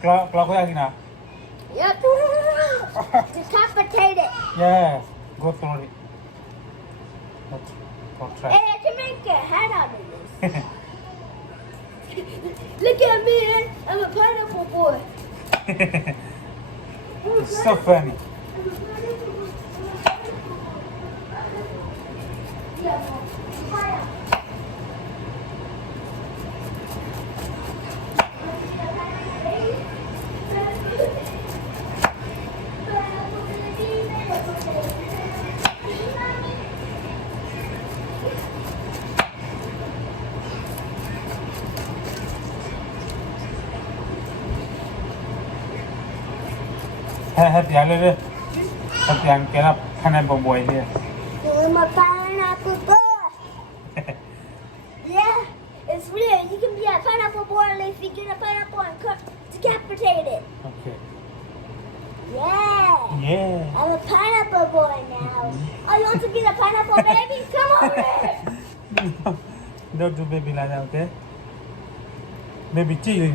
Clock Yep. Decapitate it. Yeah, go through it. Go try. Hey, I can make a head out of this. Look at me, I'm a pineapple boy. It's so funny. Hấp dẫn lên đi. Hấp dẫn cái là pineapple boy here. I'm a pineapple boy. Yeah, it's real. You can be a pineapple boy if you get a pineapple and decapitate it. Okay. Yeah. Yeah. I'm a pineapple boy now. Oh, you want to be the pineapple baby? Come over here. Don't do baby like that, okay? Baby chili.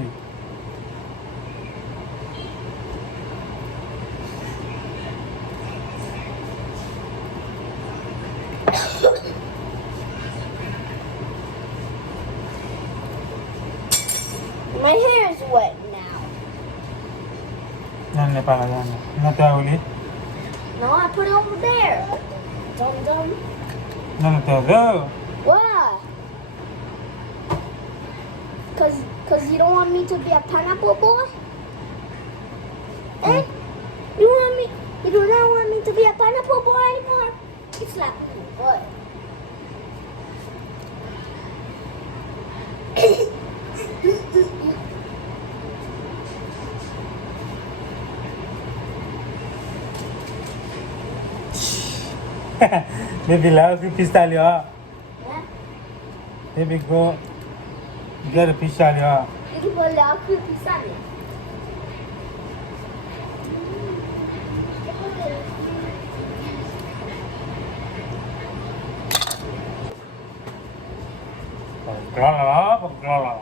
My hair is wet now. Yan na pala yan. Nata uli. No, I put it over there. Dum dum. Nata go. Why? Cause you don't want me to be a pineapple boy? Eh? You do not want me to be a pineapple boy anymore? You slap me in the butt. Baby loves the pistachio. Yeah? Baby go get a pistachio. You can put a creepy Sunday. Pagklala.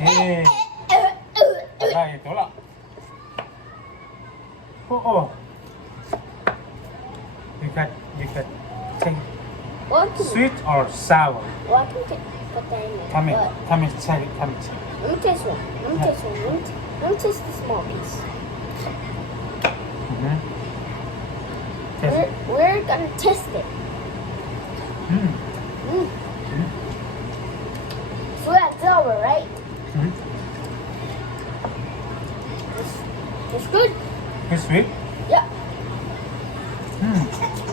Eh, ay, ito lang. Oh. You got take sweet or sour? Well, I can put that in there. Come here, But come here, check it, come here. let me taste one. Let me taste one. Let me taste the small piece. Mm-hmm. Taste it. We're gonna test it. Mm. Mm. So that's over, right? Mm. It's good. It's sweet? Yeah. Mm.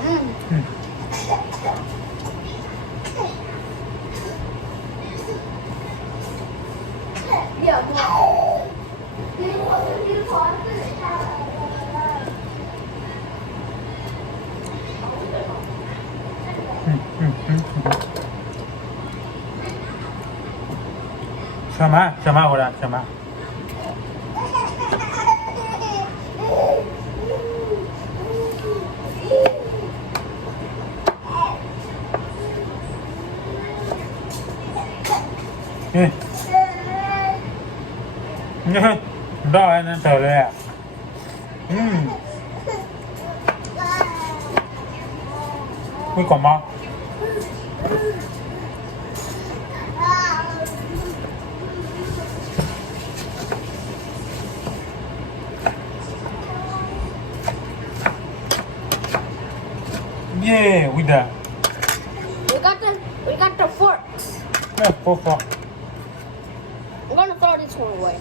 Mm. Mm. Yeah. Sama orang sama. Đó anh thở rồi ạ. Quý còn mò. Yeah, we done. We got the forks. Yeah, four. I'm gonna throw this one away.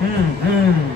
Mm.